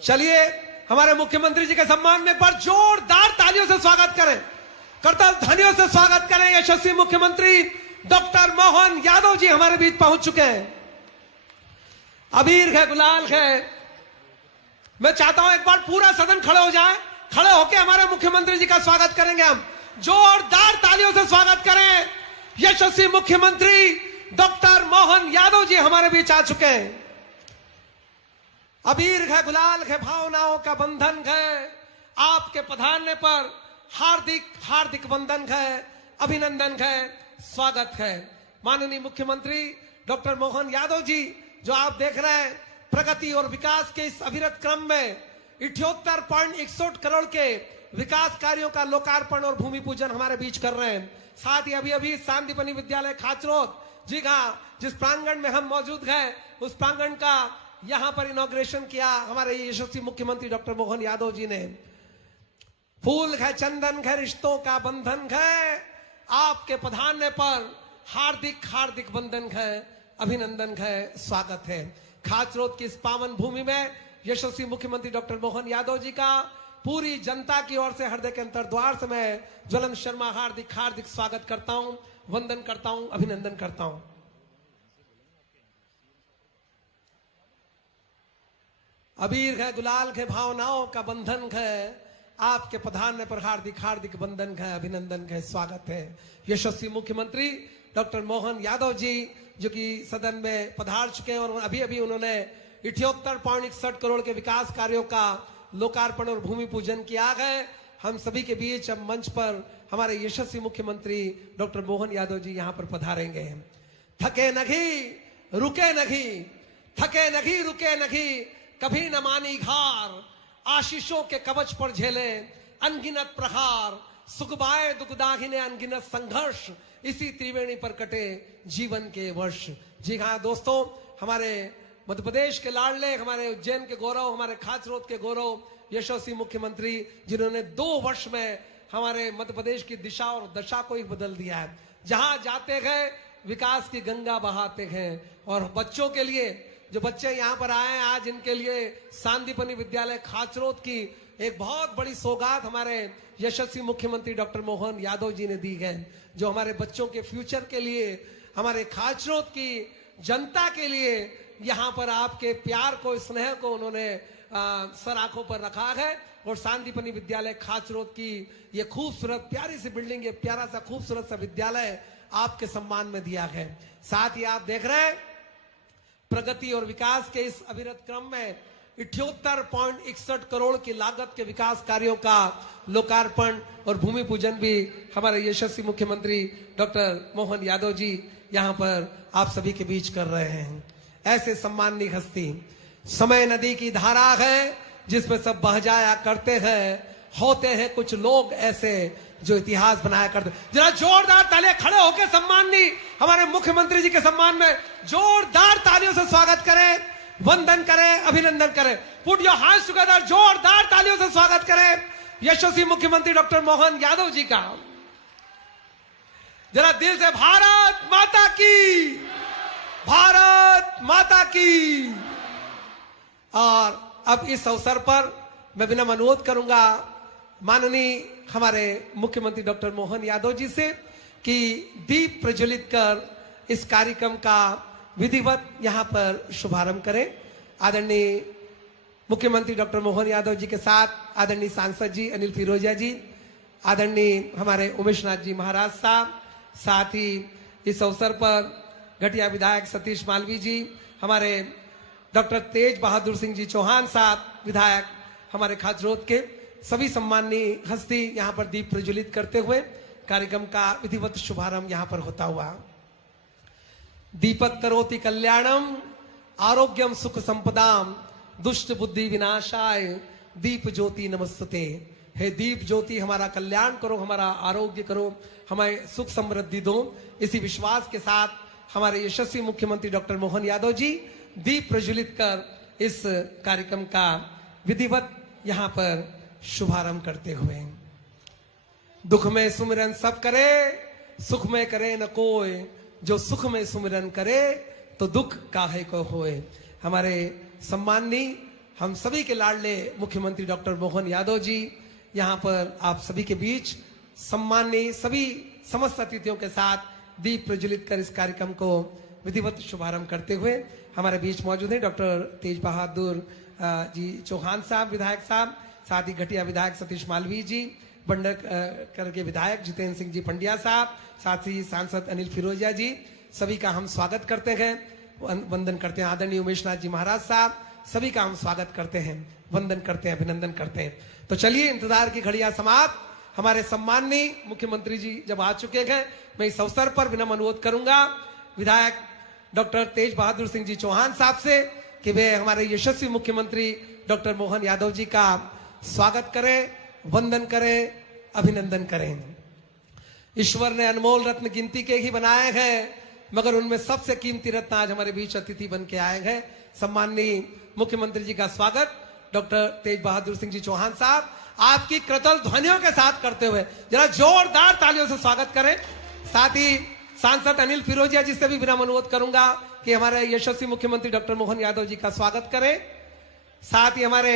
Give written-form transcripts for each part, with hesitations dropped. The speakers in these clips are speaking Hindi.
चलिए हमारे मुख्यमंत्री जी के सम्मान में पर जोरदार तालियों से स्वागत करें, करताल ध्वनियों से स्वागत करें। यशस्वी मुख्यमंत्री डॉक्टर मोहन यादव जी हमारे बीच पहुंच चुके हैं। अबीर है, गुलाल है। मैं चाहता हूं एक बार पूरा सदन खड़े हो जाए, खड़े होकर हमारे मुख्यमंत्री जी का स्वागत करेंगे। हम जोरदार तालियों से स्वागत करें। यशस्वी मुख्यमंत्री डॉक्टर मोहन यादव जी हमारे बीच आ चुके हैं। अबीर है, गुलाल है, भावनाओं का बंधन है। आपके पधारने पर हार्दिक हार्दिक वंदन है, अभिनंदन है, स्वागत है। माननीय मुख्यमंत्री डॉक्टर मोहन यादव जी, जो आप देख रहे हैं प्रगति और विकास के इस अविरत क्रम में 78.61 करोड़ के विकास कार्यों का लोकार्पण और भूमि पूजन हमारे बीच कर रहे हैं। साथ ही अभी अभी शांतिपनी विद्यालय खाचरोद जी का जिस प्रांगण में हम मौजूद हैं, उस प्रांगण का यहां पर इनॉग्रेशन किया हमारे यशस्वी मुख्यमंत्री डॉक्टर मोहन यादव जी ने। फूल है, चंदन है, रिश्तों का बंधन है। आपके पधारने पर हार्दिक हार्दिक वंदन है, अभिनंदन है, स्वागत है। खाचरोद की इस पावन भूमि में यशस्वी मुख्यमंत्री डॉक्टर मोहन यादव जी का पूरी जनता की ओर से हृदय के अंतरद्वार से मैं ज्वलन शर्मा हार्दिक हार्दिक स्वागत करता हूं, वंदन करता हूं, अभिनंदन करता हूं। अबीर है, गुलाल है, भावनाओं का बंधन है। आपके पधारने पर हार्दिक हार्दिक वंदन है, अभिनंदन है, स्वागत है। यशस्वी मुख्यमंत्री डॉक्टर मोहन यादव जी जो कि सदन में पधार चुके हैं और अभी अभी उन्होंने 78.61 करोड़ के विकास कार्यों का लोकार्पण और भूमि पूजन किया है। हम सभी के बीच अब मंच पर हमारे यशस्वी मुख्यमंत्री डॉक्टर मोहन यादव जी यहां पर पधारेंगे। थके नहीं, रुके नहीं, थके नहीं, रुके नहीं, कभी न मानी घार, आशीषों के कवच पर झेले अनगिनत प्रहार, सुखबाए दुखदाहिने अनगिनत संघर्ष, इसी त्रिवेणी पर कटे जीवन के वर्ष। जी हाँ दोस्तों, हमारे मध्य प्रदेश के लाडले, हमारे उज्जैन के गौरव, हमारे खाचरोद के गौरव यशस्वी मुख्यमंत्री, जिन्होंने 2 वर्ष में हमारे मध्य प्रदेश की दिशा और दशा को ही बदल दिया है। जहां जाते गए विकास की गंगा बहाते हैं। और बच्चों के लिए, जो बच्चे यहाँ पर आए हैं आज, इनके लिए शांतिपनी विद्यालय खाचरोद की एक बहुत बड़ी सौगात हमारे यशस्वी मुख्यमंत्री डॉक्टर मोहन यादव जी ने दी है, जो हमारे बच्चों के फ्यूचर के लिए, हमारे खाचरोद की जनता के लिए यहाँ पर आपके प्यार को, स्नेह को उन्होंने सर आंखों पर रखा है। और शांतिपनी विद्यालय खाचरोद की ये खूबसूरत प्यारी सी बिल्डिंग, ये प्यारा सा खूबसूरत सा विद्यालय आपके सम्मान में दिया है। साथ ही आप देख रहे हैं प्रगति और विकास के इस अविरत क्रम में 78.61 करोड़ की लागत के विकास कार्यों का लोकार्पण और भूमि पूजन भी हमारे यशस्वी मुख्यमंत्री डॉक्टर मोहन यादव जी यहां पर आप सभी के बीच कर रहे हैं। ऐसे सम्माननीय हस्ती, समय नदी की धारा है जिसमें सब बह जाया करते हैं, होते हैं कुछ लोग ऐसे जो इतिहास बनाया करते। जरा जोरदार तालियां, खड़े होकर सम्माननीय हमारे मुख्यमंत्री जी के सम्मान में जोरदार तालियों से स्वागत करें, वंदन करें, अभिनंदन करें। पुट योर हैंड्स टुगेदर, जोरदार तालियों से स्वागत करें यशस्वी मुख्यमंत्री डॉक्टर मोहन यादव जी का। जरा दिल से भारत माता की, भारत माता की। और अब इस अवसर पर मैं बिना अनुरोध करूंगा माननीय हमारे मुख्यमंत्री डॉक्टर मोहन यादव जी से कि दीप प्रज्वलित कर इस कार्यक्रम का विधिवत यहां पर शुभारंभ करें। आदरणीय मुख्यमंत्री डॉक्टर मोहन यादव जी के साथ आदरणीय सांसद जी अनिल फिरोजिया जी, आदरणीय हमारे उमेश नाथ जी महाराज साहब, साथ ही इस अवसर पर घटिया विधायक सतीश मालवी जी, हमारे डॉक्टर तेज बहादुर सिंह जी चौहान साहब विधायक हमारे खाचरोद के, सभी सम्माननीय हस्ती यहाँ पर दीप प्रज्वलित करते हुए कार्यक्रम का विधिवत शुभारंभ यहाँ पर होता हुआ। दीपक करोति कल्याणम आरोग्यम सुख संपदाम दुष्ट बुद्धि विनाशाय दीप ज्योति नमस्ते। हे दीप ज्योति, हमारा कल्याण करो, हमारा आरोग्य करो, हमें सुख समृद्धि दो। इसी विश्वास के साथ हमारे यशस्वी मुख्यमंत्री डॉक्टर मोहन यादव जी दीप प्रज्वलित कर इस कार्यक्रम का विधिवत यहाँ पर शुभारंभ करते हुए। दुख में सुमिरन सब करे, सुख में करे न कोई, जो सुख में सुमिरन करे तो दुख काहे को होए। हमारे सम्माननीय हम सभी के लाडले मुख्यमंत्री डॉक्टर मोहन यादव जी यहाँ पर आप सभी के बीच सम्माननीय सभी समस्त अतिथियों के साथ दीप प्रज्वलित कर इस कार्यक्रम को विधिवत शुभारंभ करते हुए हमारे बीच मौजूद हैं डॉक्टर तेज बहादुर जी चौहान साहब, विधायक साहब, साथ ही घटिया विधायक सतीश मालवीय जी, बंडकर के विधायक जितेंद्र सिंह जी पंड्या साहब, साथ ही सांसद अनिल फिरोजिया जी, सभी का हम स्वागत करते हैं, वंदन करते हैं। आदरणीय उमेश नाथ जी महाराज साहब, सभी का हम स्वागत करते हैं, वंदन करते हैं, अभिनंदन करते हैं। तो चलिए, इंतजार की घड़ियां समाप्त। हमारे सम्माननीय मुख्यमंत्री जी जब आ चुके हैं, मैं इस अवसर पर विनम्र अनुरोध करूंगा विधायक डॉक्टर तेज बहादुर सिंह जी चौहान साहब से कि वे हमारे यशस्वी मुख्यमंत्री डॉक्टर मोहन यादव जी का स्वागत करें, वंदन करें, अभिनंदन करें। ईश्वर ने अनमोल रत्न गिनती के ही बनाए हैं, मगर उनमें सबसे कीमती रत्न आज हमारे बीच अतिथि बन के आए हैं। सम्माननीय मुख्यमंत्री जी का स्वागत डॉक्टर तेज बहादुर सिंह जी चौहान साहब आपकी कृतल ध्वनियों के साथ करते हुए जरा जोरदार तालियों से स्वागत करें। साथ ही सांसद अनिल फिरोजिया जी से भी विनम्र अनुरोध करूंगा कि हमारे यशस्वी मुख्यमंत्री डॉक्टर मोहन यादव जी का स्वागत करें। साथ ही हमारे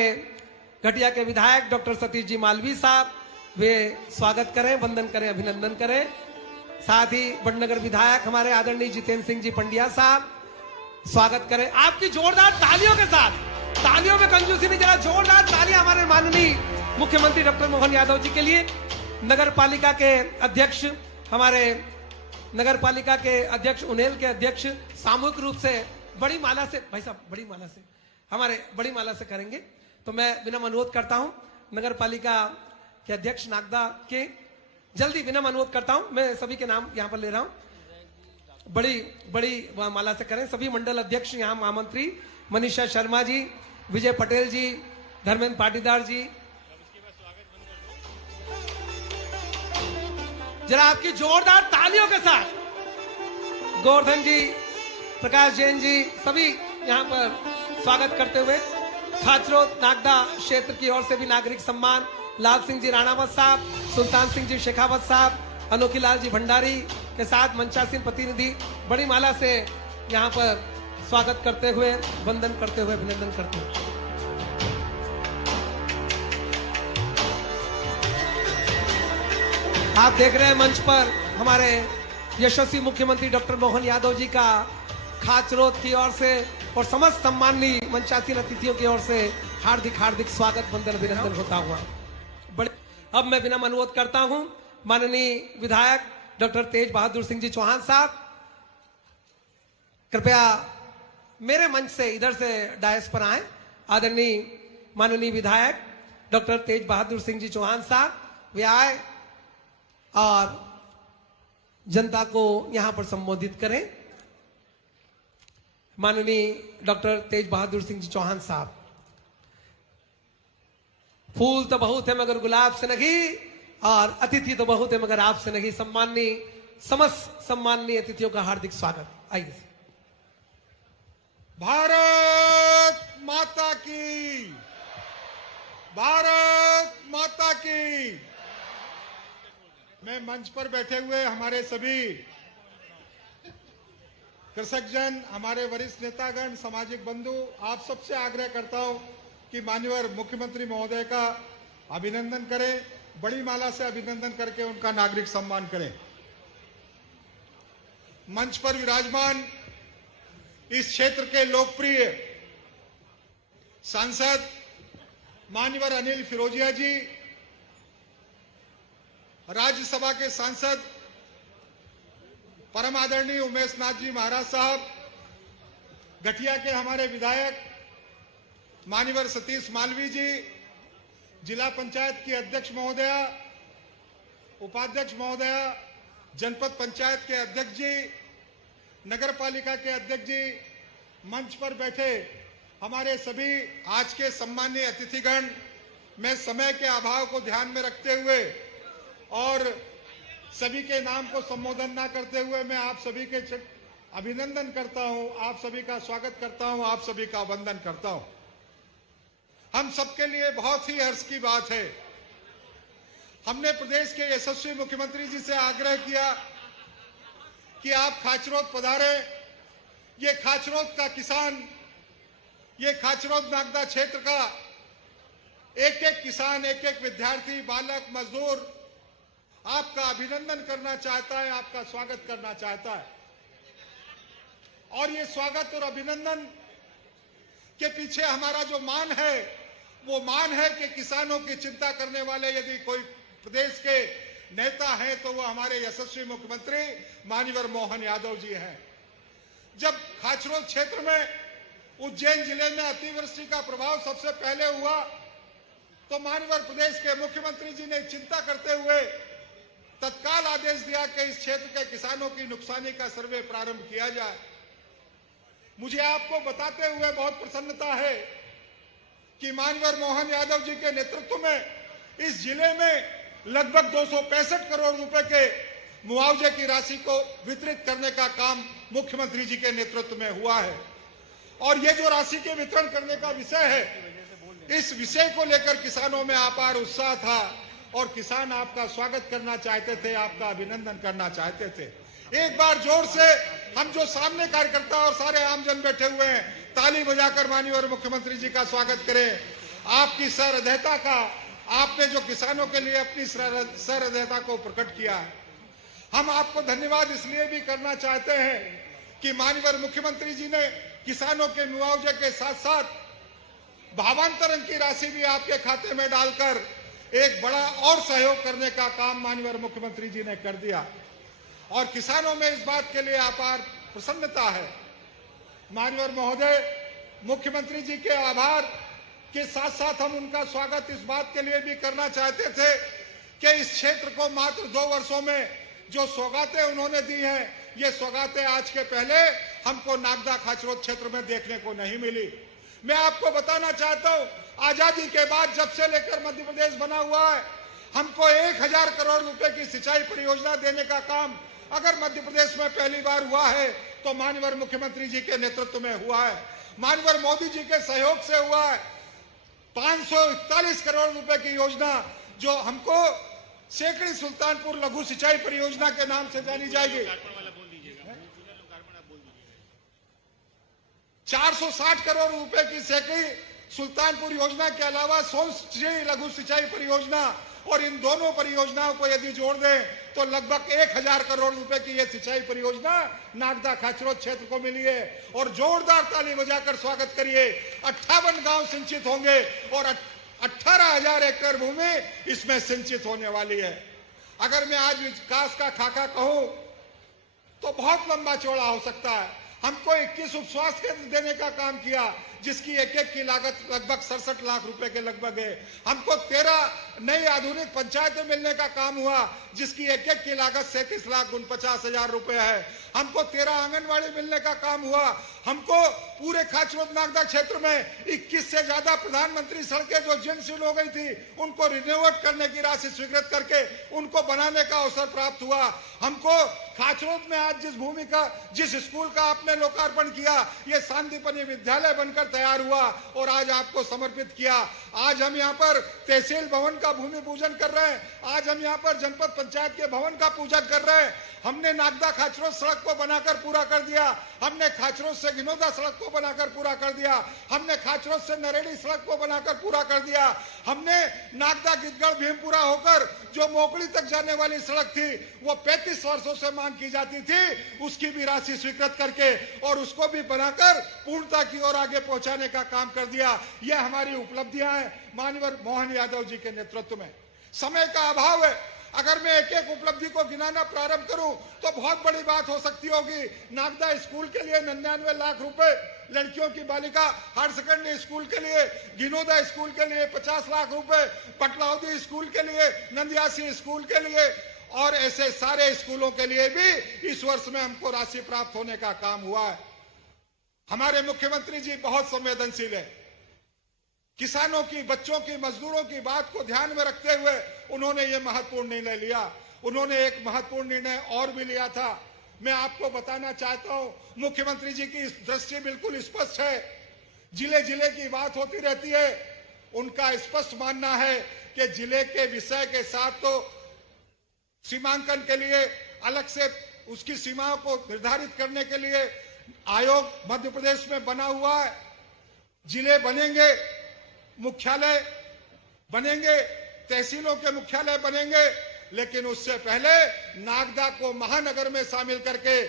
घटिया के विधायक डॉक्टर सतीश जी मालवीय साहब, वे स्वागत करें, वंदन करें, अभिनंदन करें। साथ ही बड़नगर विधायक हमारे आदरणीय जितेंद्र सिंह जी पंड्या साहब, स्वागत करें आपकी जोरदार तालियों के साथ। तालियों में कंजूसी नहीं, जरा जोरदार तालियां हमारे माननीय मुख्यमंत्री डॉक्टर मोहन यादव जी के लिए। नगर पालिका के अध्यक्ष, हमारे नगर पालिका के अध्यक्ष, उनेल के अध्यक्ष सामूहिक रूप से बड़ी माला से, भाई साहब बड़ी माला से, हमारे बड़ी माला से करेंगे। तो मैं विनम्र अनुरोध करता हूं नगर पालिका के अध्यक्ष नागदा के, जल्दी विनम्र अनुरोध करता हूं, मैं सभी के नाम यहां पर ले रहा हूं, बड़ी माला से करें। सभी मंडल अध्यक्ष यहां महामंत्री मनीषा शर्मा जी, विजय पटेल जी, धर्मेंद्र पाटीदार जी, जरा आपकी जोरदार तालियों के साथ गोवर्धन जी, प्रकाश जैन जी, सभी यहां पर स्वागत करते हुए खाचरोद नागदा क्षेत्र की ओर से भी नागरिक सम्मान लाभ सिंह जी राणावत साहब, सुल्तान सिंह जी शेखावत साहब, अनोखी लाल जी भंडारी के साथ मंचासीन प्रतिनिधि बड़ी माला से यहाँ पर स्वागत करते हुए, वंदन करते हुए, अभिनंदन करते हुए। आप देख रहे हैं मंच पर हमारे यशस्वी मुख्यमंत्री डॉक्टर मोहन यादव जी का खाचरोद की ओर से और समस्त सम्माननीय मंचासीन अतिथियों की ओर से हार्दिक हार्दिक स्वागत, वंदन, अभिनंदन होता हुआ। अब मैं विनम्र अनुरोध करता हूं माननीय विधायक डॉक्टर तेज बहादुर सिंह जी चौहान साहब, कृपया मेरे मंच से इधर से डायस पर आए। आदरणीय माननीय विधायक डॉक्टर तेज बहादुर सिंह जी चौहान साहब, वे आए और जनता को यहां पर संबोधित करें। माननीय डॉक्टर तेज बहादुर सिंह जी चौहान साहब, फूल तो बहुत है मगर गुलाब से नहीं, और अतिथि तो बहुत है मगर आपसे नहीं। सम्माननीय समस्त सम्माननीय अतिथियों का हार्दिक स्वागत। आइए। भारत माता की, भारत माता की। मैं मंच पर बैठे हुए हमारे सभी कृषक जन, हमारे वरिष्ठ नेतागण, सामाजिक बंधु, आप सबसे आग्रह करता हूं कि माननीय मुख्यमंत्री महोदय का अभिनंदन करें, बड़ी माला से अभिनंदन करके उनका नागरिक सम्मान करें। मंच पर विराजमान इस क्षेत्र के लोकप्रिय सांसद माननीय अनिल फिरोजिया जी, राज्यसभा के सांसद परम आदरणीय उमेश नाथ जी महाराज साहब, घटिया के हमारे विधायक माननीय सतीश मालवीय जी, जिला पंचायत की अध्यक्ष महोदया, उपाध्यक्ष महोदया, जनपद पंचायत के अध्यक्ष जी, नगर पालिका के अध्यक्ष जी, मंच पर बैठे हमारे सभी आज के सम्मानीय अतिथिगण, मैं समय के अभाव को ध्यान में रखते हुए और सभी के नाम को संबोधन ना करते हुए मैं आप सभी के अभिनंदन करता हूं, आप सभी का स्वागत करता हूं, आप सभी का वंदन करता हूं। हम सबके लिए बहुत ही हर्ष की बात है, हमने प्रदेश के यशस्वी मुख्यमंत्री जी से आग्रह किया कि आप खाचरोद पधारे। ये खाचरोद का किसान, ये खाचरोद नागदा क्षेत्र का एक एक किसान, एक एक विद्यार्थी, बालक, मजदूर आपका अभिनंदन करना चाहता है, आपका स्वागत करना चाहता है। और ये स्वागत और अभिनंदन के पीछे हमारा जो मान है, वो मान है कि किसानों की चिंता करने वाले यदि कोई प्रदेश के नेता हैं तो वो हमारे यशस्वी मुख्यमंत्री माननीय मोहन यादव जी हैं। जब खाचरोद क्षेत्र में उज्जैन जिले में अतिवृष्टि का प्रभाव सबसे पहले हुआ तो माननीय प्रदेश के मुख्यमंत्री जी ने चिंता करते हुए तत्काल आदेश दिया कि इस क्षेत्र के किसानों की नुकसानी का सर्वे प्रारंभ किया जाए। मुझे आपको बताते हुए बहुत प्रसन्नता है कि माननीय मोहन यादव जी के नेतृत्व में इस जिले में लगभग 265 करोड़ रुपए के मुआवजे की राशि को वितरित करने का काम मुख्यमंत्री जी के नेतृत्व में हुआ है। और ये जो राशि के वितरण करने का विषय है, इस विषय को लेकर किसानों में अपार उत्साह था और किसान आपका स्वागत करना चाहते थे, आपका अभिनंदन करना चाहते थे। एक बार जोर से हम जो सामने कार्यकर्ता और सारे आमजन बैठे हुए हैं, ताली बजाकर माननीय मुख्यमंत्री जी का स्वागत करें। आपकी सहृदयता का, आपने जो किसानों के लिए अपनी सहृदयता को प्रकट किया है, हम आपको धन्यवाद इसलिए भी करना चाहते हैं कि माननीय मुख्यमंत्री जी ने किसानों के मुआवजे के साथ साथ भावांतरण की राशि भी आपके खाते में डालकर एक बड़ा और सहयोग करने का काम माननीय मुख्यमंत्री जी ने कर दिया और किसानों में इस बात के लिए अपार प्रसन्नता है। माननीय महोदय मुख्यमंत्री जी के आभार के साथ साथ हम उनका स्वागत इस बात के लिए भी करना चाहते थे कि इस क्षेत्र को मात्र 2 वर्षों में जो सौगातें उन्होंने दी हैं, ये सौगातें आज के पहले हमको नागदा खाचरोद क्षेत्र में देखने को नहीं मिली। मैं आपको बताना चाहता हूं, आजादी के बाद जब से लेकर मध्य प्रदेश बना हुआ है, हमको 1000 करोड़ रुपए की सिंचाई परियोजना देने का काम अगर मध्य प्रदेश में पहली बार हुआ है तो माननीय मुख्यमंत्री जी के नेतृत्व में हुआ है। माननीय मोदी जी के सहयोग से हुआ है। 541 करोड़ रुपए की योजना जो हमको सेकड़ी सुल्तानपुर लघु सिंचाई परियोजना के नाम से जानी जाएगी, 460 करोड़ रुपए की सेकड़ी सुल्तानपुर योजना के अलावा सोनसिंचाई लघु सिंचाई परियोजना, और इन दोनों परियोजनाओं को यदि जोड़ दें तो लगभग 1000 करोड़ रुपए की यह सिंचाई परियोजना नागदा खाचरोद क्षेत्र को मिली है। और जोरदार ताली बजाकर स्वागत करिए। 58 गांव सिंचित होंगे और 18,000 एकड़ भूमि इसमें सिंचित होने वाली है। अगर मैं आज विकास का खाका कहूं तो बहुत लंबा चौड़ा हो सकता है। हमको 21 उप स्वास्थ्य केंद्र देने का काम किया जिसकी एक की लागत लगभग 67 लाख रुपए के लगभग है। हमको 13 नई आधुनिक पंचायतें मिलने का काम हुआ जिसकी एक की लागत 37,49,000 रुपए है। हमको 13 आंगनबाड़ी मिलने का काम हुआ। हमको पूरे खाचरोद नागदा क्षेत्र में 21 से ज्यादा प्रधानमंत्री सड़कें जो जीर्ण हो गई थी उनको रिनोवेट करने की राशि स्वीकृत करके उनको बनाने का अवसर प्राप्त हुआ। हमको खाचरोद में आज जिस स्कूल का आपने लोकार्पण किया, ये शांतिपनी विद्यालय बनकर तैयार हुआ और आज आपको समर्पित किया। आज हम यहाँ पर तहसील भवन का भूमि पूजन कर रहे हैं। आज हम यहाँ पर जनपद पंचायत के भवन का पूजन कर रहे हैं। हमने नागदा खाचरोद सड़क को बनाकर पूरा कर दिया। हमने खाचरोद से गिनोदा सड़क को बनाकर पूरा कर दिया। हमने खाचरोद से नरेड़ी सड़क को बनाकर पूरा कर दिया। हमने नागदा गिद्धगढ़ भीमपुरा होकर जो मोकड़ी तक जाने वाली सड़क थी वो 35 वर्षों से मांग की जाती थी, उसकी भी राशि स्वीकृत करके और उसको भी बनाकर पूर्णता की ओर आगे पहुंचाने का काम कर दिया। यह हमारी उपलब्धियां हैं माननीय मोहन यादव जी के नेतृत्व में। समय का अभाव है, अगर मैं एक एक उपलब्धि को गिनाना प्रारंभ करूं तो बहुत बड़ी बात हो सकती होगी। नागदा स्कूल के लिए 99 लाख रुपए, लड़कियों की बालिका हायर सेकेंडरी स्कूल के लिए, गिनोदा स्कूल के लिए 50 लाख रुपए, पटलाउदी स्कूल के लिए, नंदियासी स्कूल के लिए और ऐसे सारे स्कूलों के लिए भी इस वर्ष में हमको राशि प्राप्त होने का काम हुआ है। हमारे मुख्यमंत्री जी बहुत संवेदनशील है। किसानों की, बच्चों की, मजदूरों की बात को ध्यान में रखते हुए उन्होंने ये महत्वपूर्ण निर्णय लिया। उन्होंने एक महत्वपूर्ण निर्णय और भी लिया था। मैं आपको बताना चाहता हूं, मुख्यमंत्री जी की दृष्टि बिल्कुल स्पष्ट है। जिले जिले की बात होती रहती है, उनका स्पष्ट मानना है कि जिले के विषय के साथ तो सीमांकन के लिए अलग से उसकी सीमाओं को निर्धारित करने के लिए आयोग मध्य प्रदेश में बना हुआ है। जिले बनेंगे, मुख्यालय बनेंगे, तहसीलों के मुख्यालय बनेंगे, लेकिन उससे पहले नागदा को महानगर में शामिल करके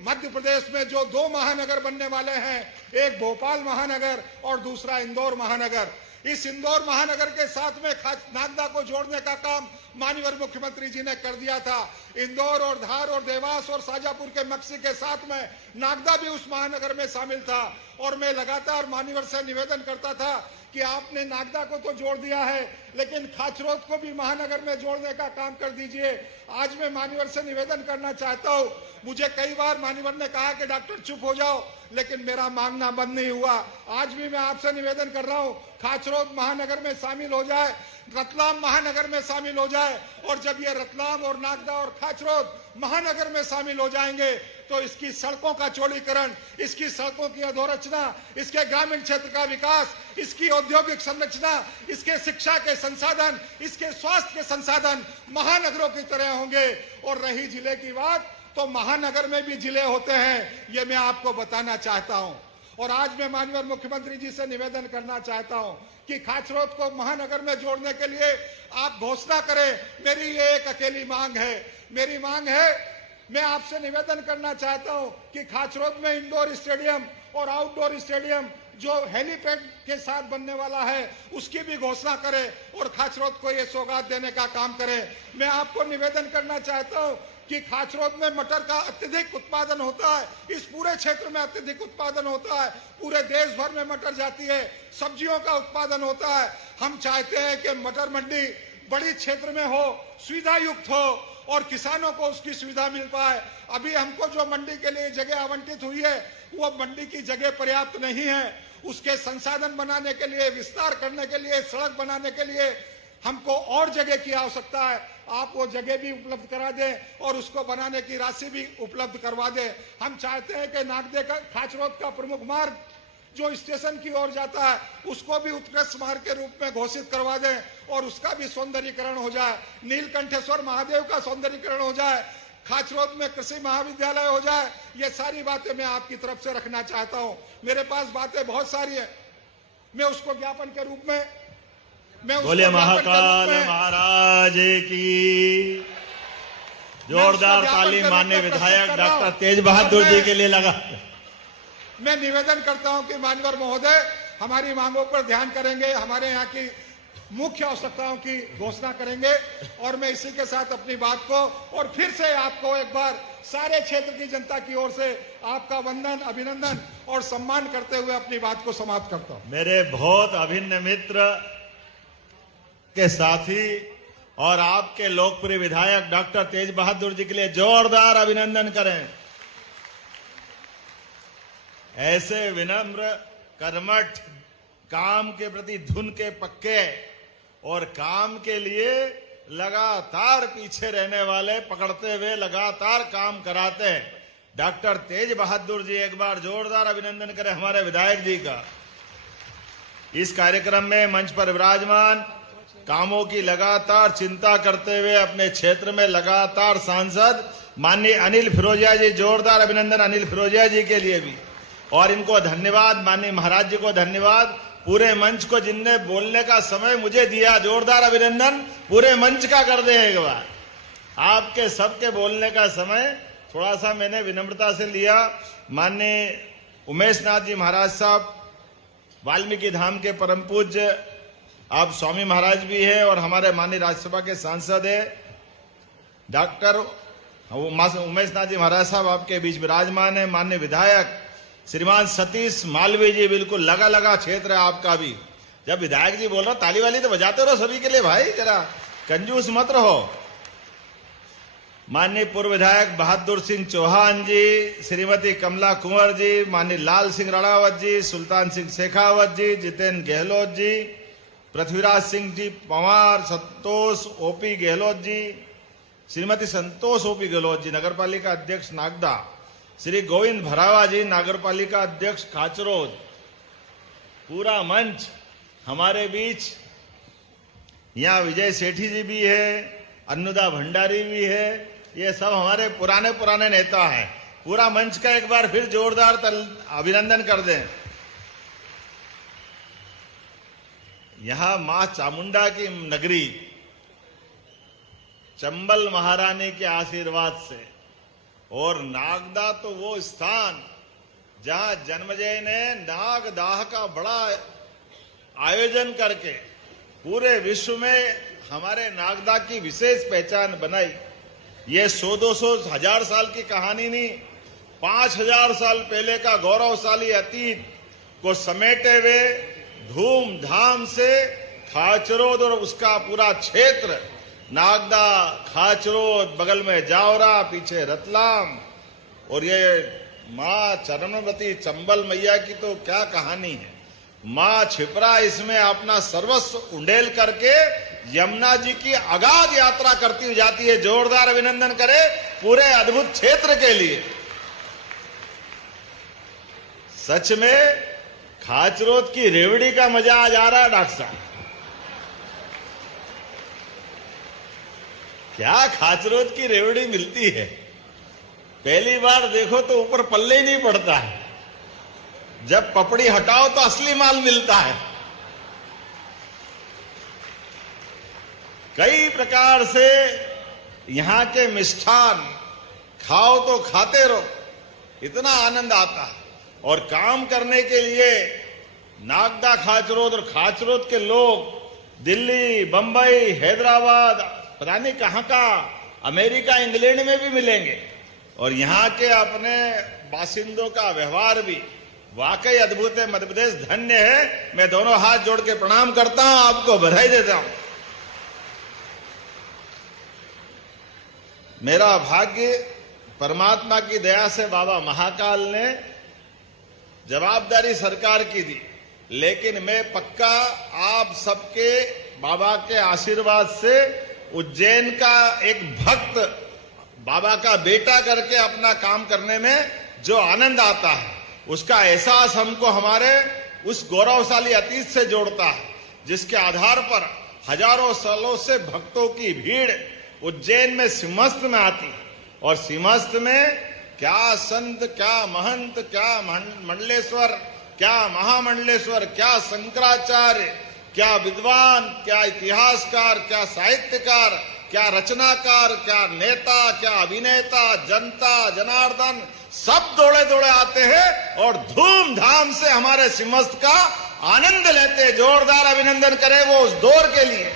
मध्य प्रदेश में जो 2 महानगर बनने वाले हैं, एक भोपाल महानगर और दूसरा इंदौर महानगर, इस इंदौर महानगर के साथ में नागदा को जोड़ने का काम माननीय मुख्यमंत्री जी ने कर दिया था। इंदौर और धार और देवास और शाजापुर के मक्सी के साथ में नागदा भी उस महानगर में शामिल था। और मैं लगातार माननीय से निवेदन करता था कि आपने नागदा को तो जोड़ दिया है, लेकिन खाचरोद को भी महानगर में जोड़ने का काम कर दीजिए। आज मैं माननीय से निवेदन करना चाहता हूं। मुझे कई बार माननीय ने कहा कि डॉक्टर चुप हो जाओ, लेकिन मेरा मांगना बंद नहीं हुआ। आज भी मैं आपसे निवेदन कर रहा हूं, खाचरोद महानगर में शामिल हो जाए, रतलाम महानगर में शामिल हो जाए। और जब ये रतलाम और नागदा और खाचरोद महानगर में शामिल हो जाएंगे तो इसकी सड़कों का चौड़ीकरण, इसकी सड़कों की अधोरचना, इसके ग्रामीण क्षेत्र का विकास, इसकी औद्योगिक संरचना, इसके शिक्षा के संसाधन, इसके स्वास्थ्य के संसाधन महानगरों की तरह होंगे। और रही जिले की बात, तो महानगर में भी जिले होते हैं, ये मैं आपको बताना चाहता हूं। और आज मैं माननीय मुख्यमंत्री जी से निवेदन करना चाहता हूं कि खाचरोद को महानगर में जोड़ने के लिए आप घोषणा करें। मेरी ये एक अकेली मांग है, मेरी मांग है। मैं आपसे निवेदन करना चाहता हूं कि खाचरोद में इंडोर स्टेडियम और आउटडोर स्टेडियम जो हेलीपैड के साथ बनने वाला है उसकी भी घोषणा करें और खाचरोद को ये सौगात देने का काम करें। मैं आपको निवेदन करना चाहता हूं कि खाचरोद में मटर का अत्यधिक उत्पादन होता है, इस पूरे क्षेत्र में अत्यधिक उत्पादन होता है, पूरे देश भर में मटर जाती है, सब्जियों का उत्पादन होता है। हम चाहते हैं कि मटर मंडी बड़ी क्षेत्र में हो, सुविधा युक्त हो और किसानों को उसकी सुविधा मिल पाए। अभी हमको जो मंडी के लिए जगह आवंटित हुई है वो मंडी की जगह पर्याप्त नहीं है। उसके संसाधन बनाने के लिए, विस्तार करने के लिए, सड़क बनाने के लिए हमको और जगह की आवश्यकता है। आप वो जगह भी उपलब्ध करा दें और उसको बनाने की राशि भी उपलब्ध करवा दें। हम चाहते हैं कि नागदे का खाचरोद का प्रमुख मार्ग जो स्टेशन की ओर जाता है उसको भी उत्कृष्ट मार्ग के रूप में घोषित करवा दें और उसका भी सौंदर्यीकरण हो जाए। नीलकंठेश्वर महादेव का सौंदर्यीकरण हो जाए, खाचरोद में कृषि महाविद्यालय हो जाए। ये सारी बातें मैं आपकी तरफ से रखना चाहता हूं। मेरे पास बातें बहुत सारी हैं, मैं उसको ज्ञापन के रूप में बोले महाकाल महाराज की जोरदार ताली माननीय विधायक डॉक्टर तेज बहादुर जी के लिए लगा। मैं निवेदन करता हूं कि माननीय महोदय हमारी मांगों पर ध्यान करेंगे, हमारे यहाँ की मुख्य आवश्यकताओं की घोषणा करेंगे। और मैं इसी के साथ अपनी बात को और फिर से आपको एक बार सारे क्षेत्र की जनता की ओर से आपका वंदन, अभिनंदन और सम्मान करते हुए अपनी बात को समाप्त करता हूं। मेरे बहुत अभिन्न मित्र के साथी और आपके लोकप्रिय विधायक डॉक्टर तेज बहादुर जी के लिए जोरदार अभिनंदन करें। ऐसे विनम्र, कर्मठ, काम के प्रति धुन के पक्के और काम के लिए लगातार पीछे रहने वाले, पकड़ते हुए लगातार काम कराते डॉक्टर तेज बहादुर जी, एक बार जोरदार अभिनंदन करें हमारे विधायक जी का। इस कार्यक्रम में मंच पर विराजमान कामों की लगातार चिंता करते हुए अपने क्षेत्र में लगातार सांसद माननीय अनिल फिरोजिया जी, जोरदार अभिनंदन अनिल फिरोजिया जी के लिए भी। और इनको धन्यवाद, माननीय महाराज जी को धन्यवाद, पूरे मंच को जिनने बोलने का समय मुझे दिया, जोरदार अभिनंदन पूरे मंच का कर दे एक बार। आपके सबके बोलने का समय थोड़ा सा मैंने विनम्रता से लिया। माननीय उमेश नाथ जी महाराज साहब, वाल्मीकि धाम के परम पूज्य आप स्वामी महाराज भी है और हमारे माननीय राज्यसभा के सांसद है डॉक्टर उमेश नाथ जी महाराज साहब आपके बीच विराजमान है। माननीय विधायक श्रीमान सतीश मालवीय जी, बिल्कुल लगा लगा क्षेत्र है आपका भी। जब विधायक जी बोल रहे ताली वाली तो बजाते रहो सभी के लिए भाई, जरा कंजूस मत रहो। माननीय पूर्व विधायक बहादुर सिंह चौहान जी, श्रीमती कमला कुंवर जी, माननीय लाल सिंह राणावत जी, सुल्तान सिंह शेखावत जी, जितेंद्र गहलोत जी, पृथ्वीराज सिंह जी पंवार, संतोष ओपी गहलोत जी, श्रीमती संतोष ओपी गहलोत जी, नगरपालिका अध्यक्ष नागदा, श्री गोविंद भरावा जी, नगरपालिका अध्यक्ष खाचरोद, पूरा मंच हमारे बीच। यहाँ विजय सेठी जी भी है, अन्नुदा भंडारी भी है, ये सब हमारे पुराने नेता हैं। पूरा मंच का एक बार फिर जोरदार अभिनंदन कर दें। यहां मां चामुंडा की नगरी चंबल महारानी के आशीर्वाद से, और नागदा तो वो स्थान जहां जन्मजय ने नागदाह का बड़ा आयोजन करके पूरे विश्व में हमारे नागदा की विशेष पहचान बनाई। ये 100-200 हजार साल की कहानी नहीं, 5000 साल पहले का गौरवशाली अतीत को समेटे हुए धूमधाम से खाचरोद और उसका पूरा क्षेत्र, नागदा, खाचरोद, बगल में जावरा, पीछे रतलाम, और ये मां चरणवती चंबल मैया की तो क्या कहानी है। मां छिपरा इसमें अपना सर्वस्व उंडेल करके यमुना जी की अगाध यात्रा करती हुई जाती है। जोरदार अभिनंदन करे पूरे अद्भुत क्षेत्र के लिए। सच में खाचरोद की रेवड़ी का मजा आज आ रहा है डॉक्टर साहब। क्या खाचरोद की रेवड़ी मिलती है, पहली बार देखो तो ऊपर पल्ले ही नहीं पड़ता है, जब पपड़ी हटाओ तो असली माल मिलता है। कई प्रकार से यहां के मिष्ठान खाओ तो खाते रहो, इतना आनंद आता है। और काम करने के लिए नागदा, खाचरोद और खाचरोद के लोग दिल्ली, बंबई, हैदराबाद, पता नहीं कहां का, अमेरिका, इंग्लैंड में भी मिलेंगे। और यहां के अपने बासिंदों का व्यवहार भी वाकई अद्भुत है। मध्य प्रदेश धन्य है। मैं दोनों हाथ जोड़ के प्रणाम करता हूं, आपको बधाई देता हूं। मेरा भाग्य परमात्मा की दया से बाबा महाकाल ने जवाबदारी सरकार की दी, लेकिन मैं पक्का आप सबके बाबा के आशीर्वाद से उज्जैन का एक भक्त बाबा का बेटा करके अपना काम करने में जो आनंद आता है, उसका एहसास हमको हमारे उस गौरवशाली अतीत से जोड़ता है, जिसके आधार पर हजारों सालों से भक्तों की भीड़ उज्जैन में सिंहस्थ में आती। और सिंहस्थ में क्या संत, क्या महंत, क्या मंडलेश्वर, क्या महामंडलेश्वर, क्या शंकराचार्य, क्या विद्वान, क्या इतिहासकार, क्या साहित्यकार, क्या रचनाकार, क्या नेता, क्या अभिनेता, जनता, जनार्दन, सब दौड़े दौड़े आते हैं और धूमधाम से हमारे सिंहस्थ का आनंद लेते हैं। जोरदार अभिनंदन करें वो उस दौर के लिए।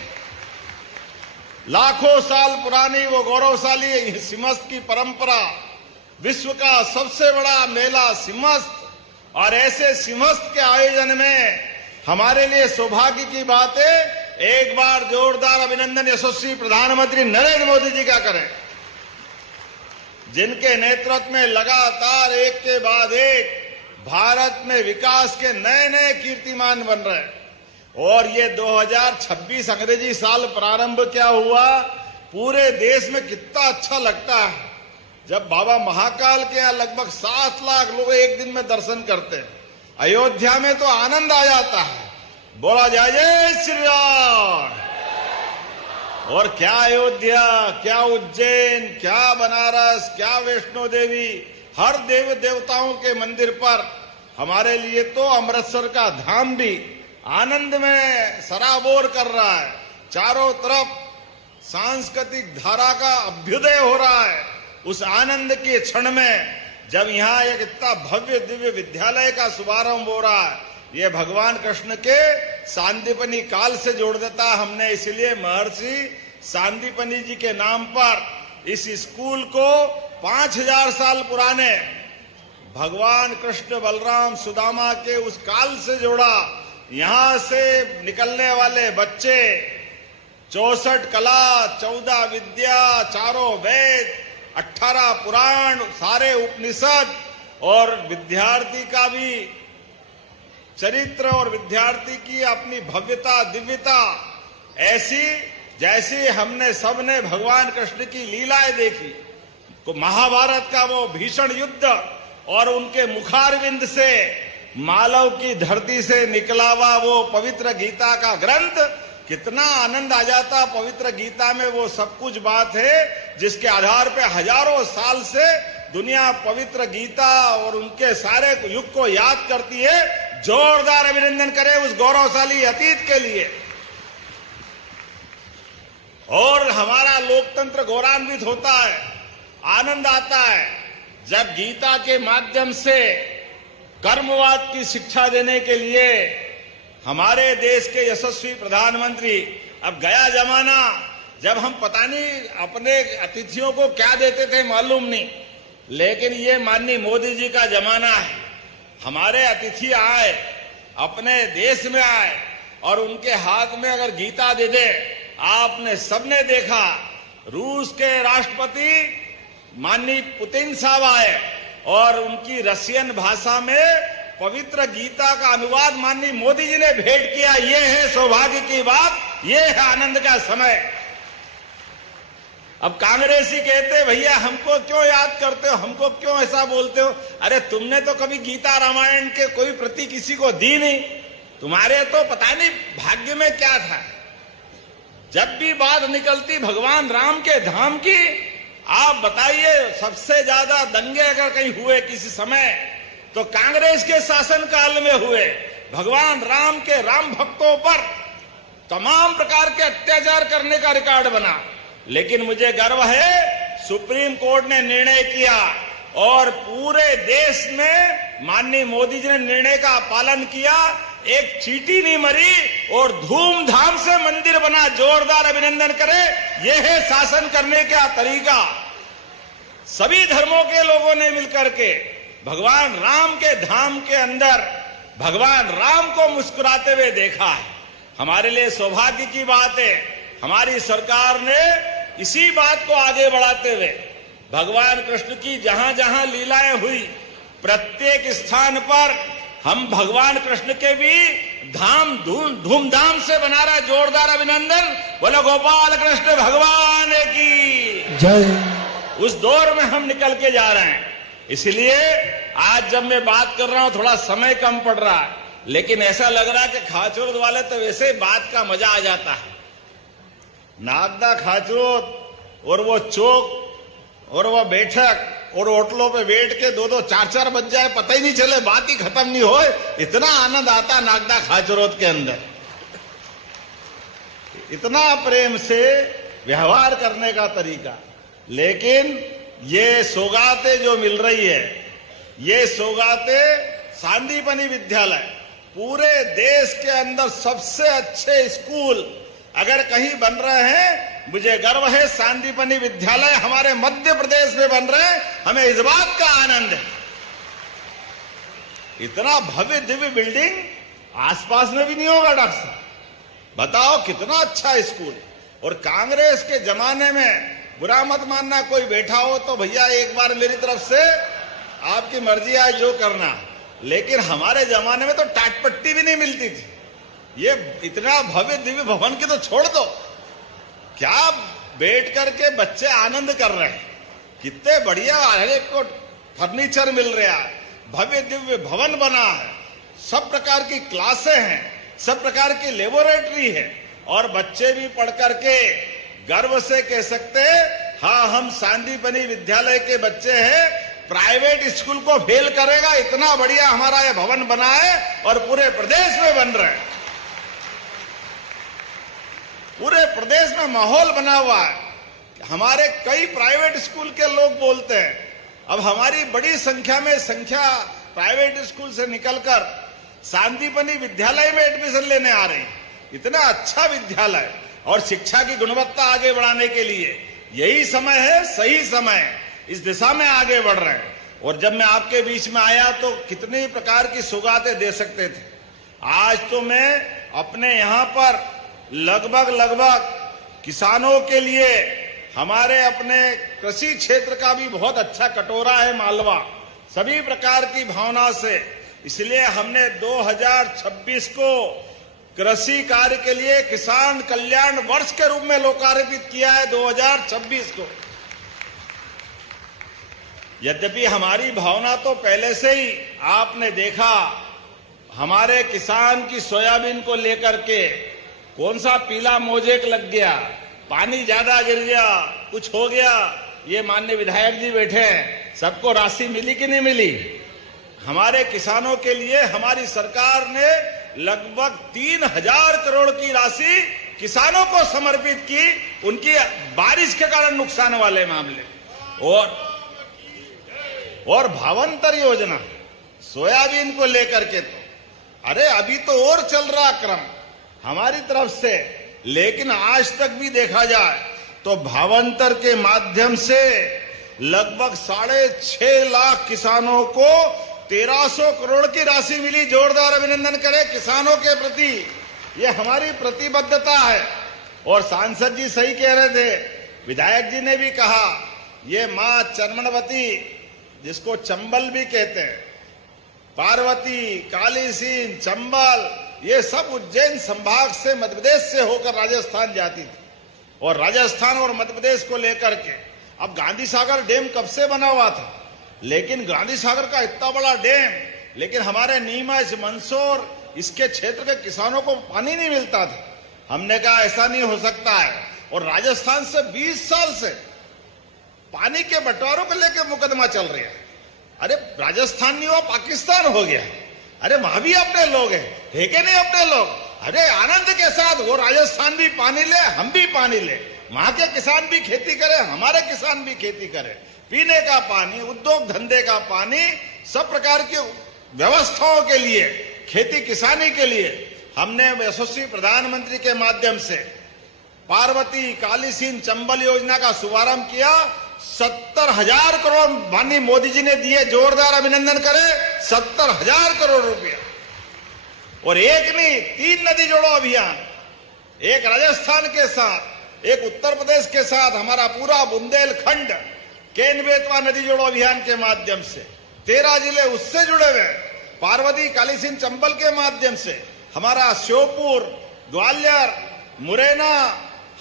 लाखों साल पुरानी वो गौरवशाली सिंहस्थ की परंपरा, विश्व का सबसे बड़ा मेला सिंहस्थ, और ऐसे सिंहस्थ के आयोजन में हमारे लिए सौभाग्य की बात है। एक बार जोरदार अभिनंदन यशस्वी प्रधानमंत्री नरेंद्र मोदी जी का करें, जिनके नेतृत्व में लगातार एक के बाद एक भारत में विकास के नए नए कीर्तिमान बन रहे हैं। और ये 2026 अंग्रेजी साल प्रारंभ क्या हुआ, पूरे देश में कितना अच्छा लगता है जब बाबा महाकाल के यहाँ लगभग 7 लाख लोग एक दिन में दर्शन करते हैं। अयोध्या में तो आनंद आ जाता है, बोला जाए जय श्री राम। और क्या अयोध्या, क्या उज्जैन, क्या बनारस, क्या वैष्णो देवी, हर देव देवताओं के मंदिर पर हमारे लिए तो अमृतसर का धाम भी आनंद में सराबोर कर रहा है। चारों तरफ सांस्कृतिक धारा का अभ्युदय हो रहा है। उस आनंद के क्षण में जब यहाँ एक इतना भव्य दिव्य विद्यालय का शुभारंभ हो रहा है, ये भगवान कृष्ण के सांदीपनी काल से जोड़ देता है। हमने इसलिए महर्षि सांदीपनी जी के नाम पर इस स्कूल को 5000 साल पुराने भगवान कृष्ण, बलराम, सुदामा के उस काल से जोड़ा। यहां से निकलने वाले बच्चे 64 कला, 14 विद्या, 4 वेद, 18 पुराण, सारे उपनिषद, और विद्यार्थी का भी चरित्र और विद्यार्थी की अपनी भव्यता, दिव्यता ऐसी जैसी हमने सबने भगवान कृष्ण की लीलाएं देखी। तो महाभारत का वो भीषण युद्ध और उनके मुखारविंद से मालव की धरती से निकला हुआ वो पवित्र गीता का ग्रंथ, कितना आनंद आ जाता। पवित्र गीता में वो सब कुछ बात है जिसके आधार पे हजारों साल से दुनिया पवित्र गीता और उनके सारे युग को याद करती है। जोरदार अभिनंदन करें उस गौरवशाली अतीत के लिए। और हमारा लोकतंत्र गौरवान्वित होता है, आनंद आता है जब गीता के माध्यम से कर्मवाद की शिक्षा देने के लिए हमारे देश के यशस्वी प्रधानमंत्री, अब गया जमाना जब हम पता नहीं अपने अतिथियों को क्या देते थे मालूम नहीं, लेकिन ये माननीय मोदी जी का जमाना है। हमारे अतिथि आए, अपने देश में आए और उनके हाथ में अगर गीता दे दे, आपने सबने देखा रूस के राष्ट्रपति माननीय पुतिन साहब आए और उनकी रशियन भाषा में पवित्र गीता का अनुवाद माननीय मोदी जी ने भेंट किया। ये है सौभाग्य की बात, ये है आनंद का समय। अब कांग्रेसी कहते भैया हमको क्यों याद करते हो, हमको क्यों ऐसा बोलते हो? अरे तुमने तो कभी गीता रामायण के कोई प्रति किसी को दी नहीं, तुम्हारे तो पता नहीं भाग्य में क्या था। जब भी बात निकलती भगवान राम के धाम की, आप बताइए सबसे ज्यादा दंगे अगर कहीं हुए किसी समय तो कांग्रेस के शासन काल में हुए। भगवान राम के राम भक्तों पर तमाम प्रकार के अत्याचार करने का रिकॉर्ड बना। लेकिन मुझे गर्व है सुप्रीम कोर्ट ने निर्णय किया और पूरे देश में माननीय मोदी जी ने निर्णय का पालन किया, एक चींटी नहीं मरी और धूमधाम से मंदिर बना। जोरदार अभिनंदन करें, यह है शासन करने का तरीका। सभी धर्मों के लोगों ने मिलकर के भगवान राम के धाम के अंदर भगवान राम को मुस्कुराते हुए देखा है। हमारे लिए सौभाग्य की बात है, हमारी सरकार ने इसी बात को आगे बढ़ाते हुए भगवान कृष्ण की जहां जहां लीलाएं हुई, प्रत्येक स्थान पर हम भगवान कृष्ण के भी धाम धूमधाम से बना रहा। जोरदार अभिनंदन, बोलो गोपाल कृष्ण भगवान की जय। उस दौर में हम निकल के जा रहे हैं। इसलिए आज जब मैं बात कर रहा हूं थोड़ा समय कम पड़ रहा है, लेकिन ऐसा लग रहा है कि खाचरोद वाले तो वैसे बात का मजा आ जाता है। नागदा खाचरोद और वो चौक और वो बैठक और होटलों पे बैठ के 2-2 4-4 बज जाए, पता ही नहीं चले, बात ही खत्म नहीं हो, इतना आनंद आता नागदा खाचरोद के अंदर। इतना प्रेम से व्यवहार करने का तरीका। लेकिन ये सौगातें जो मिल रही है, ये सौगातें सांदीपनि विद्यालय पूरे देश के अंदर सबसे अच्छे स्कूल अगर कहीं बन रहे हैं, मुझे गर्व है सांदीपनि विद्यालय हमारे मध्य प्रदेश में बन रहे हैं। हमें इस बात का आनंद है। इतना भव्य दिव्य बिल्डिंग आसपास में भी नहीं होगा डॉक्टर साहब, बताओ कितना अच्छा स्कूल। और कांग्रेस के जमाने में, बुरा मत मानना कोई बैठा हो तो भैया एक बार मेरी तरफ से आपकी मर्जी आए जो करना, लेकिन हमारे जमाने में तो टाटपट्टी भी नहीं मिलती थी। ये इतना भव्य दिव्य भवन की तो छोड़ दो, क्या बैठ करके बच्चे आनंद कर रहे हैं, कितने बढ़िया हर एक को फर्नीचर मिल रहा है, भव्य दिव्य भवन बना है, सब प्रकार की क्लासें हैं, सब प्रकार की लेबोरेटरी है, और बच्चे भी पढ़ करके गर्व से कह सकते हैं हाँ हम सांदीपनि विद्यालय के बच्चे हैं, प्राइवेट स्कूल को फेल करेगा, इतना बढ़िया हमारा ये भवन बना है और पूरे प्रदेश में बन रहा है। पूरे प्रदेश में माहौल बना हुआ है। हमारे कई प्राइवेट स्कूल के लोग बोलते हैं, अब हमारी बड़ी संख्या प्राइवेट स्कूल से निकलकर सांदीपनि विद्यालय में एडमिशन लेने आ रहे हैं। इतना अच्छा विद्यालय और शिक्षा की गुणवत्ता आगे बढ़ाने के लिए यही समय है, सही समय, इस दिशा में आगे बढ़ रहे हैं। और जब मैं आपके बीच में आया तो कितने प्रकार की सौगातें दे सकते थे। आज तो मैं अपने यहाँ पर लगभग किसानों के लिए हमारे अपने कृषि क्षेत्र का भी बहुत अच्छा कटोरा है मालवा, सभी प्रकार की भावना से। इसलिए हमने 2026 को कृषि कार्य के लिए किसान कल्याण वर्ष के रूप में लोकार्पित किया है 2026 को। यद्यपि हमारी भावना तो पहले से ही आपने देखा, हमारे किसान की सोयाबीन को लेकर के कौन सा पीला मोजेक लग गया, पानी ज्यादा गिर गया, कुछ हो गया, ये माननीय विधायक जी बैठे हैं, सबको राशि मिली कि नहीं मिली? हमारे किसानों के लिए हमारी सरकार ने लगभग 3000 करोड़ की राशि किसानों को समर्पित की, उनकी बारिश के कारण नुकसान वाले मामले। और भावांतर योजना सोयाबीन को लेकर के तो अरे अभी तो और चल रहा क्रम हमारी तरफ से, लेकिन आज तक भी देखा जाए तो भावांतर के माध्यम से लगभग 6.5 लाख किसानों को 1300 करोड़ की राशि मिली। जोरदार अभिनंदन करें किसानों के प्रति, ये हमारी प्रतिबद्धता है। और सांसद जी सही कह रहे थे, विधायक जी ने भी कहा, ये मां चरमणवती जिसको चंबल भी कहते हैं, पार्वती, कालीसीन, चंबल, ये सब उज्जैन संभाग से मध्य प्रदेश से होकर राजस्थान जाती थी। और राजस्थान और मध्य प्रदेश को लेकर के अब गांधी सागर डैम कब से बना हुआ था, लेकिन गांधी सागर का इतना बड़ा डैम, लेकिन हमारे नीमच, मंदसौर इसके क्षेत्र के किसानों को पानी नहीं मिलता था। हमने कहा ऐसा नहीं हो सकता है, और राजस्थान से 20 साल से पानी के बंटवारों को लेकर मुकदमा चल रहा है। अरे राजस्थान नहीं हुआ पाकिस्तान हो गया, अरे वहां भी अपने लोग है कि नहीं अपने लोग? अरे आनंद के साथ वो राजस्थान भी पानी ले, हम भी पानी ले, वहां के किसान भी खेती करें, हमारे किसान भी खेती करें। पीने का पानी, उद्योग धंधे का पानी, सब प्रकार की व्यवस्थाओं के लिए, खेती किसानी के लिए हमने यशस्वी प्रधानमंत्री के माध्यम से पार्वती, कालीसीन, चंबल योजना का शुभारंभ किया। 70,000 करोड़ माननीय मोदी जी ने दिए। जोरदार अभिनंदन करें, 70,000 करोड़ रुपया। और एक नहीं, 3 नदी जोड़ो अभियान, एक राजस्थान के साथ, एक उत्तर प्रदेश के साथ, हमारा पूरा बुंदेलखंड केन बेतवा नदी जोड़ो अभियान के माध्यम से 13 जिले उससे जुड़े हुए, पार्वती, कालीसीन, चंबल के माध्यम से हमारा श्योपुर, ग्वालियर, मुरैना,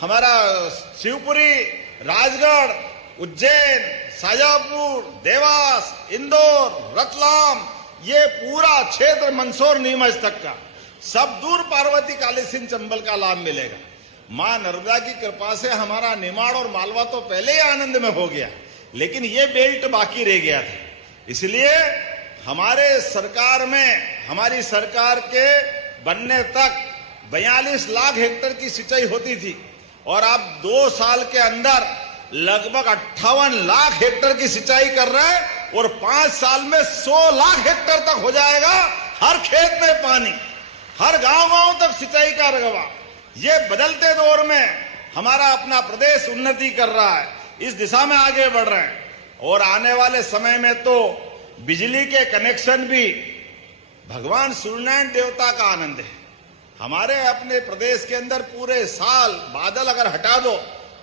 हमारा शिवपुरी, राजगढ़, उज्जैन, शाजापुर, देवास, इंदौर, रतलाम, ये पूरा क्षेत्र मंदसौर, नीमच तक का सब दूर पार्वती, कालीसीन, चंबल का लाभ मिलेगा। मां नर्मदा की कृपा से हमारा निमाड़ और मालवा तो पहले ही आनंद में हो गया, लेकिन ये बेल्ट बाकी रह गया था। इसलिए हमारे सरकार में, हमारी सरकार के बनने तक 42 लाख हेक्टेयर की सिंचाई होती थी, और अब 2 साल के अंदर लगभग 58 लाख हेक्टेयर की सिंचाई कर रहे हैं, और 5 साल में 100 लाख हेक्टेयर तक हो जाएगा। हर खेत में पानी, हर गांव तक सिंचाई का रकबा। ये बदलते दौर में हमारा अपना प्रदेश उन्नति कर रहा है, इस दिशा में आगे बढ़ रहे हैं। और आने वाले समय में तो बिजली के कनेक्शन भी भगवान सूर्यनारायण देवता का आनंद है। हमारे अपने प्रदेश के अंदर पूरे साल बादल अगर हटा दो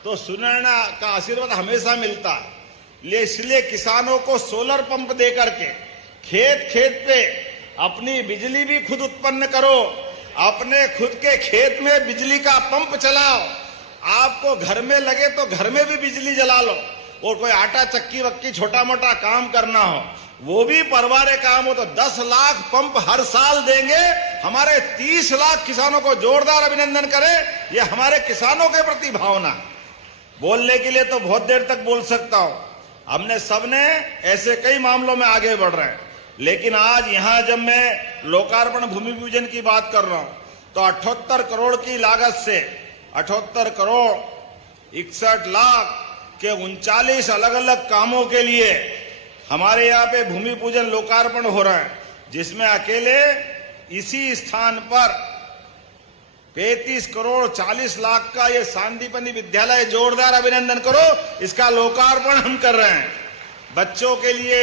तो सूर्यनारायण का आशीर्वाद हमेशा मिलता है। इसलिए किसानों को सोलर पंप दे करके खेत खेत पे अपनी बिजली भी खुद उत्पन्न करो, अपने खुद के खेत में बिजली का पंप चलाओ। आपको घर में लगे तो घर में भी बिजली जला लो, और कोई आटा चक्की वक्की छोटा मोटा काम करना हो वो भी परवारे काम हो तो 10 लाख पंप हर साल देंगे। हमारे 30 लाख किसानों को जोरदार अभिनंदन करें। ये हमारे किसानों के प्रति भावना। बोलने के लिए तो बहुत देर तक बोल सकता हूं, हमने सबने ऐसे कई मामलों में आगे बढ़ रहे हैं, लेकिन आज यहां जब मैं लोकार्पण भूमि पूजन की बात कर रहा हूं तो 78 करोड़ की लागत से 78 करोड़ 61 लाख के 39 अलग अलग कामों के लिए हमारे यहाँ पे भूमि पूजन लोकार्पण हो रहा है, जिसमें अकेले इसी स्थान पर 35 करोड़ 40 लाख का ये सांदीपनी विद्यालय, जोरदार अभिनंदन करो, इसका लोकार्पण हम कर रहे हैं। बच्चों के लिए,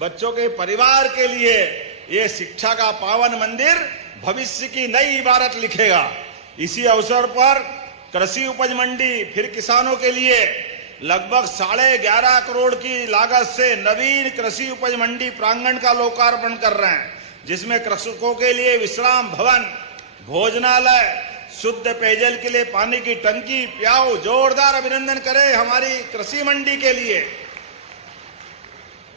बच्चों के परिवार के लिए ये शिक्षा का पावन मंदिर भविष्य की नई इबारत लिखेगा। इसी अवसर पर कृषि उपज मंडी फिर किसानों के लिए लगभग 11.5 करोड़ की लागत से नवीन कृषि उपज मंडी प्रांगण का लोकार्पण कर रहे हैं, जिसमें कृषकों के लिए विश्राम भवन, भोजनालय, शुद्ध पेयजल के लिए पानी की टंकी, प्याऊ। जोरदार अभिनंदन करें हमारी कृषि मंडी के लिए।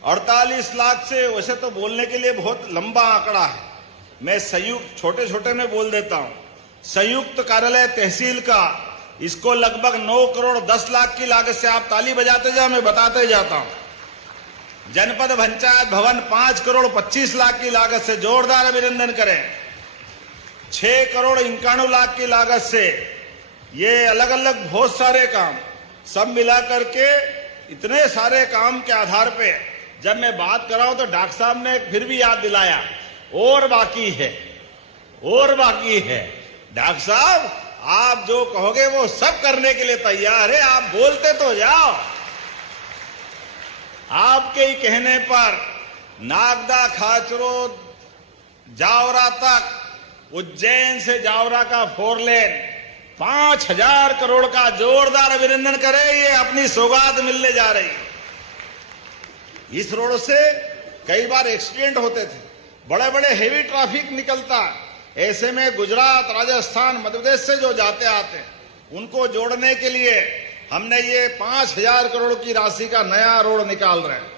48 लाख से, वैसे तो बोलने के लिए बहुत लंबा आंकड़ा है, मैं संयुक्त छोटे छोटे में बोल देता हूं। संयुक्त कार्यालय तहसील का, इसको लगभग 9 करोड़ 10 लाख की लागत से, आप ताली बजाते जाओ मैं बताते जाता हूं। जनपद पंचायत भवन 5 करोड़ 25 लाख की लागत से जोरदार अभिनंदन करें। 6 करोड़ 91 लाख की लागत से ये अलग अलग बहुत सारे काम सब मिला करके इतने सारे काम के आधार पे जब मैं बात कर रहा हूं तो डॉक्टर साहब ने फिर भी याद दिलाया और बाकी है, और बाकी है। डॉक्टर साहब आप जो कहोगे वो सब करने के लिए तैयार है, आप बोलते तो जाओ। आपके ही कहने पर नागदा खाचरोद जावरा तक, उज्जैन से जावरा का 4 लेन 5000 करोड़ का जोरदार अभिनंदन करें। ये अपनी सौगात मिलने जा रही है। इस रोड से कई बार एक्सीडेंट होते थे, बड़े बड़े हेवी ट्रैफिक निकलता। ऐसे में गुजरात, राजस्थान, मध्य प्रदेश से जो जाते आते उनको जोड़ने के लिए हमने ये 5000 करोड़ की राशि का नया रोड निकाल रहे हैं।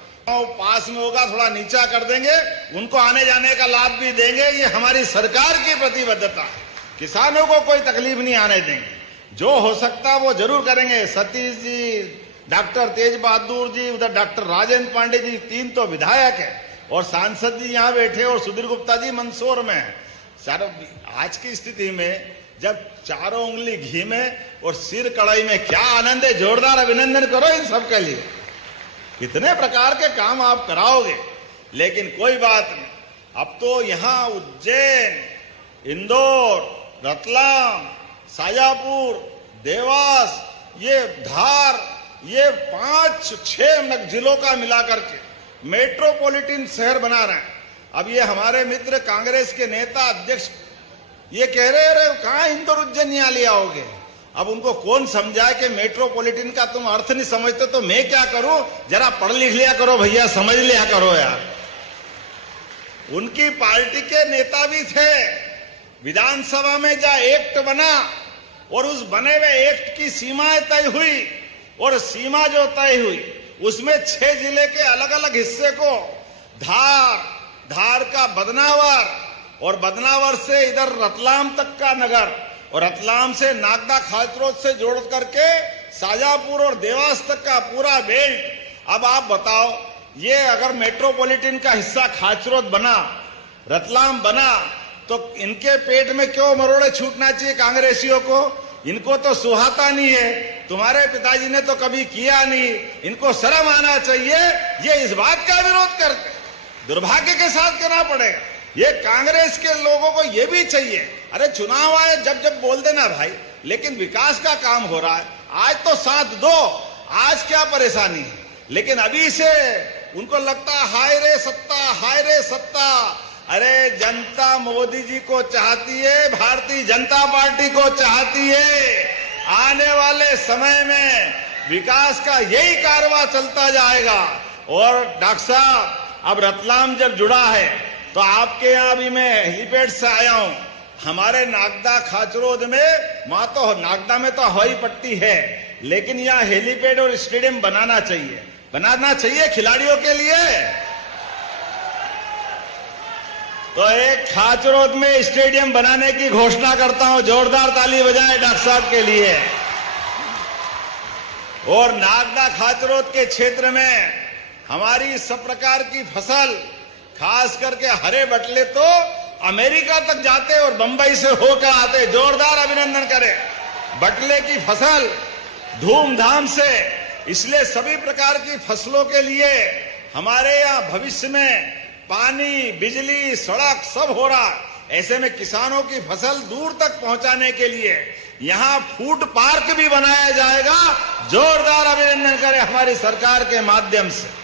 पास में होगा थोड़ा नीचा कर देंगे, उनको आने जाने का लाभ भी देंगे। ये हमारी सरकार की प्रतिबद्धता है। किसानों को कोई तकलीफ नहीं आने देंगे, जो हो सकता वो जरूर करेंगे। सतीश जी, डॉक्टर तेज बहादुर जी, उधर डॉक्टर राजेंद्र पांडे जी, 3 तो विधायक है और सांसद जी यहाँ बैठे और सुधीर गुप्ता जी मंदसौर में है। सर आज की स्थिति में जब चारों उंगली घी में और सिर कढ़ाई में, क्या आनंद है। जोरदार अभिनंदन करो इन सब के लिए। कितने प्रकार के काम आप कराओगे, लेकिन कोई बात नहीं। अब तो यहाँ उज्जैन, इंदौर, रतलाम, शाजापुर, देवास, ये धार, ये 5-6 जिलों का मिलाकर के मेट्रोपॉलिटन शहर बना रहे हैं। अब ये हमारे मित्र कांग्रेस के नेता अध्यक्ष ये कह रहे हैं कहां इंदौर उज्जैन यहाँ ले आओगे। अब उनको कौन समझाए कि मेट्रोपॉलिटन का तुम अर्थ नहीं समझते तो मैं क्या करूं। जरा पढ़ लिख लिया करो भैया, समझ लिया करो यार। उनकी पार्टी के नेता भी थे। विधानसभा में जहां एक्ट बना और उस बने हुए एक्ट की सीमाएं तय हुई और सीमा जो तय हुई उसमें 6 जिले के अलग अलग हिस्से को धार का बदनावर और बदनावर से इधर रतलाम तक का नगर और रतलाम से नागदा खाचरोद से जोड़ करके शाजापुर और देवास तक का पूरा बेल्ट। अब आप बताओ, ये अगर मेट्रोपॉलिटन का हिस्सा खाचरोद बना, रतलाम बना, तो इनके पेट में क्यों मरोड़े छूटना चाहिए कांग्रेसियों को। इनको तो सुहाता नहीं है। तुम्हारे पिताजी ने तो कभी किया नहीं, इनको शर्म आना चाहिए। ये इस बात का विरोध करते, दुर्भाग्य के साथ करना पड़ेगा। ये कांग्रेस के लोगों को ये भी चाहिए, अरे चुनाव आए जब बोल देना भाई, लेकिन विकास का काम हो रहा है, आज तो साथ दो, आज क्या परेशानी है। लेकिन अभी से उनको लगता हाय रे सत्ता, हाय रे सत्ता। अरे जनता मोदी जी को चाहती है, भारतीय जनता पार्टी को चाहती है। आने वाले समय में विकास का यही कारवां चलता जाएगा। और डॉक्टर साहब, अब रतलाम जब जुड़ा है तो आपके यहाँ भी मैं हेलीपैड से आया हूं। हमारे नागदा खाचरोद में, वहां तो नागदा में तो हवाई पट्टी है, लेकिन यहाँ हेलीपैड और स्टेडियम बनाना चाहिए खिलाड़ियों के लिए। तो एक खाचरोद में स्टेडियम बनाने की घोषणा करता हूं। जोरदार ताली बजाएं डॉक्टर साहब के लिए। और नागदा खाचरोद के क्षेत्र में हमारी सब प्रकार की फसल, खास करके हरे बटले तो अमेरिका तक जाते और बंबई से होकर आते। जोरदार अभिनंदन करें। बटले की फसल धूमधाम से, इसलिए सभी प्रकार की फसलों के लिए हमारे यहाँ भविष्य में पानी, बिजली, सड़क सब हो रहा। ऐसे में किसानों की फसल दूर तक पहुंचाने के लिए यहाँ फूड पार्क भी बनाया जाएगा। जोरदार अभिनंदन करें हमारी सरकार के माध्यम से।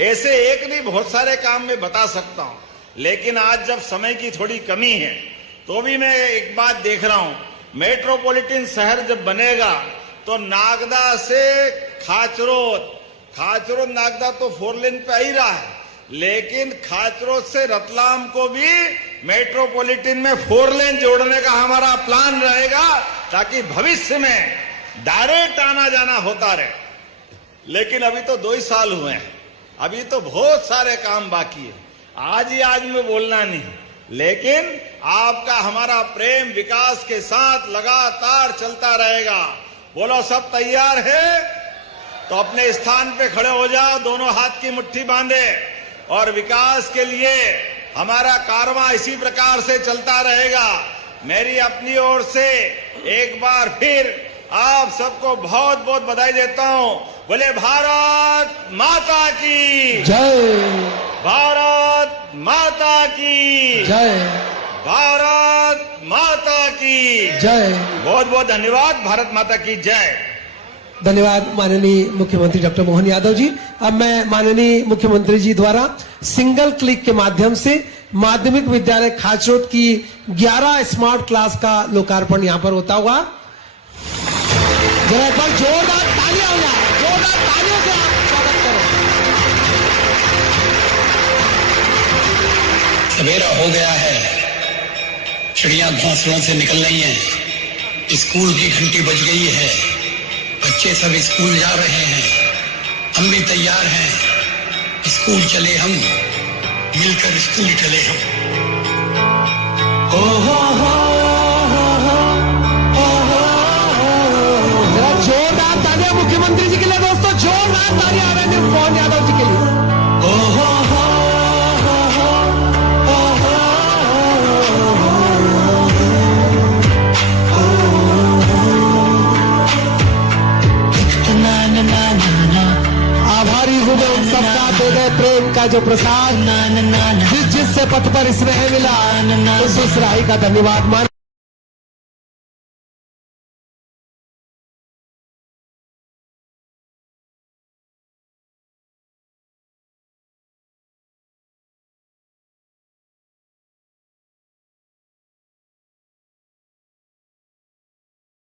ऐसे एक नहीं बहुत सारे काम मैं बता सकता हूं, लेकिन आज जब समय की थोड़ी कमी है तो भी मैं एक बात देख रहा हूं। मेट्रोपॉलिटन शहर जब बनेगा तो नागदा से खाचरोद नागदा तो 4 लेन पे आ ही रहा है, लेकिन खाचरोद से रतलाम को भी मेट्रोपॉलिटन में 4 लेन जोड़ने का हमारा प्लान रहेगा, ताकि भविष्य में डायरेक्ट आना जाना होता रहे। लेकिन अभी तो 2 ही साल हुए हैं, अभी तो बहुत सारे काम बाकी है। आज ही आज में बोलना नहीं, लेकिन आपका हमारा प्रेम विकास के साथ लगातार चलता रहेगा। बोलो सब तैयार है? तो अपने स्थान पे खड़े हो जाओ, दोनों हाथ की मुट्ठी बांधे, और विकास के लिए हमारा कारवां इसी प्रकार से चलता रहेगा। मेरी अपनी ओर से एक बार फिर आप सबको बहुत बहुत बधाई देता हूं। बोले भारत माता की जय, भारत माता की जय, भारत माता की जय। बहुत बहुत धन्यवाद। भारत माता की जय। धन्यवाद माननीय मुख्यमंत्री डॉक्टर मोहन यादव जी। अब मैं माननीय मुख्यमंत्री जी द्वारा सिंगल क्लिक के माध्यम से माध्यमिक विद्यालय खाचरोद की 11 स्मार्ट क्लास का लोकार्पण यहां पर होता हुआ। जरा एक बार जोरदार तालियां हो जाए, जोरदार तालियों से आप स्वागत करें। सवेरा हो गया है, चिड़ियां घोंसलों से निकल रही हैं, स्कूल की घंटी बज गई है, बच्चे सब स्कूल जा रहे हैं, हम भी तैयार हैं, स्कूल चले हम, मिलकर स्कूल चले हम। जरा जोरदार तालियां मुख्यमंत्री जी के लिए दोस्तों, जोरदार तालियां आदरणीय मोहन यादव जी के लिए। आभारी हूँ मैं उन सबका दे गए प्रेम का जो प्रसाद, जिससे पथ पर स्नेह मिला उस राही का धन्यवाद मान।